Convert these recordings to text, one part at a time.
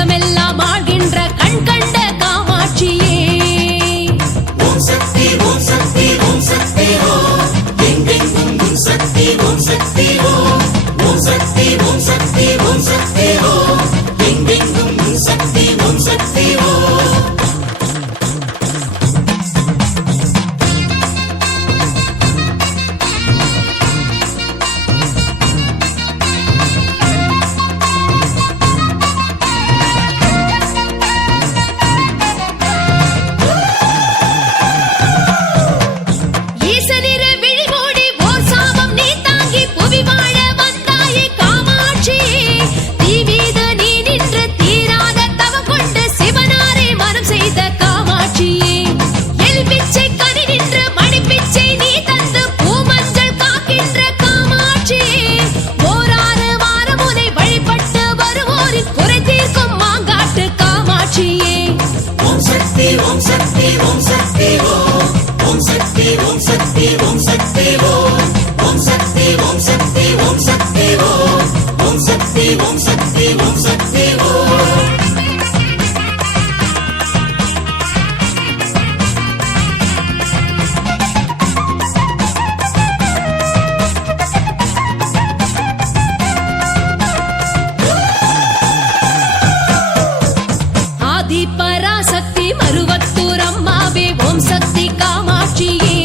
உலகமெல்லாம் ஆழ்கின்ற கண் கண்ட காமாட்சியே ஓம் சக்தி ஓம் சக்தி ஓம் சக்தி ஓம் எங்கெங்கும் உன் சக்தி ஓம் சக்தி ஓம் ஓம் சக்தி ஓம் சக்தி ஓம் சக்தி ஓம் எங்கெங்கும் உன் சக்தி ஓம் சக்தி ஓம் ஓம் சக்தி ஓம் சக்தி ஓம் ஓம் சக்தி ஓம் சக்தி ஓம் சக்தி ஓம் ஓம் சக்தி ஓம் சக்தி ஓம் சக்தி ஓம் ஓம் சக்தி ஓம் சக்தி ஓம் சக்தி ஓம் ஆதி பராசக்தி மருவத்தூர் அம்மாவே ஓம் சக்தி காமாட்சியே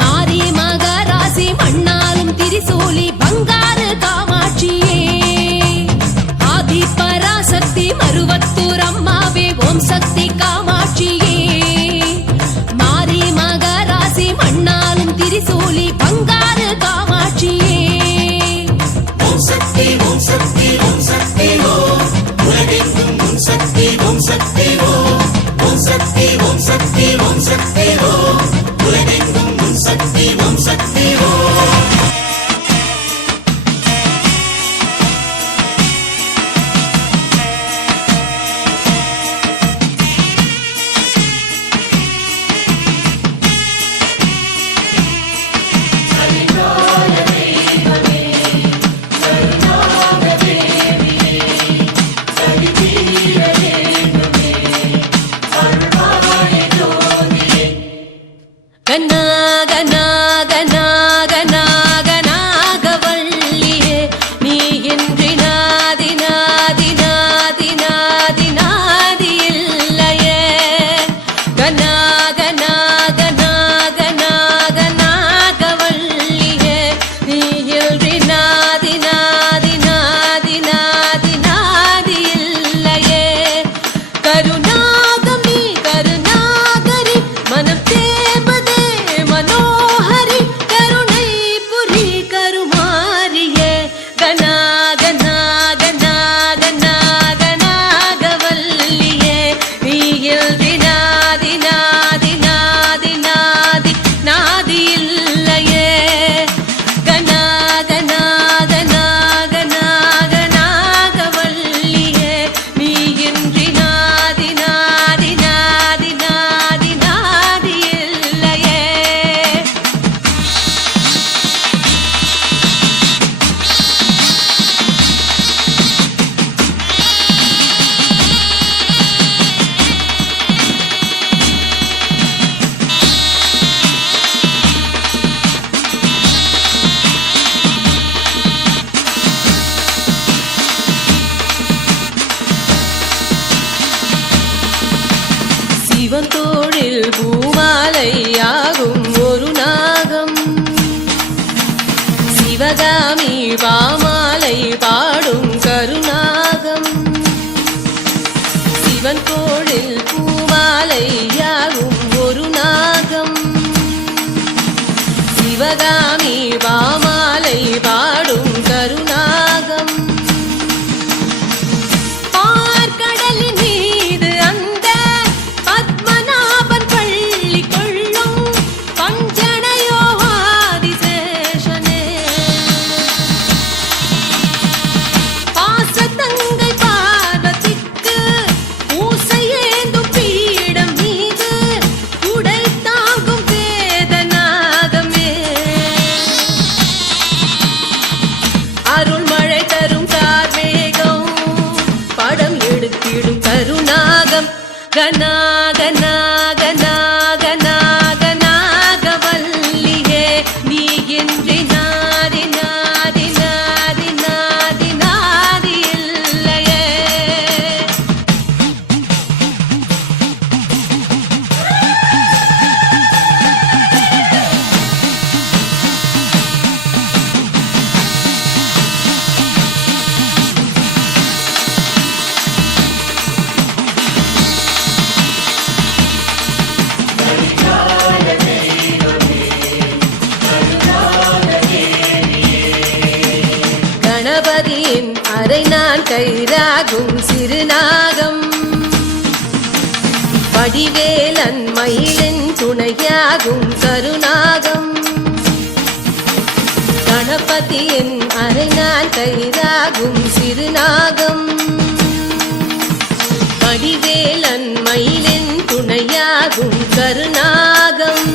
மாரி மகராசி மண்ணாலும் திரிசூலி பங்காரு காமாட்சியே ஆதி பராசக்தி மருவத்தூர் அம்மாவே ஓம் சக்தி காமாட்சியே மாரி மகராசி மண்ணாலும் திரிசூலி பங்காரு காமாட்சியே ஓம் சக்தி ஓம் சக்தி ஓம் சக்தி ஓம் உலகெங்கும் உன் சக்தி ஓம் சக்தி ஓம் ஓம் சக்தி ஓம் சக்தி ஓம் சக்தி ஓம் உலகெங்கும் உன் சக்தி ஓம் சக்தி ஓம் கனா கனா கனா கனா கனாகவல்லியே நீ இன்றி நாதி நாதி நாதி நாதி நாதி இல்லையே கனா கனா கனா கனா கனாகவல்லியே நீ இன்றி நாதி நாதி நாதி நாதி நாதி இல்லையே கருணாகமி கருணாகரி மனம் தேவதே மனோஹரி கருணை புரி கருமாரியே கனா கனா கனா கனா கனாகவல்லியே நீ இல்தி நாதி நாதி நாதி நாதி நாதி இல்லையே கனா கனா கனா கனா கனாகவல்லியே நீ இன்றி நாதி நாதி நாதி நாதி நாதி இல்லையே சிவன் தோளில் பூமாலையாகும் ஒரு நாகம் சிவகாமி பாமாலை பாடும் கருநாகம் சிவன் தோளில் பூமாலையாகும் ஒரு நாகம் சிவகாமி பாமாலை பாடும் கருநாகம் பார்க்கடலின் மீது அந்த பத்மநாபன் பள்ளி கொள்ளும் பஞ்சனையோ ஆதிசேஷனே பாசத்தங்கை பார்வதிக்கு பூசையேந்தும் பீடம் மீது உடை தாங்கும் வேதநாகமே கனாக நாக நாக நாக நாகவல்லியே நீ இன்றி நாதி நாதி நாதி நாதி நாதி இல்லையே. கணபதியின் அரை நான் கயிறாகும் சிறுநாகம் வடிவேலன் மயிலின் துணையாகும் கருநாகம். கணபதியின் அரை நான் கயிறாகும் சிறுநாகம் வடிவேலன் மயிலின் துணையாகும் கருநாகம்.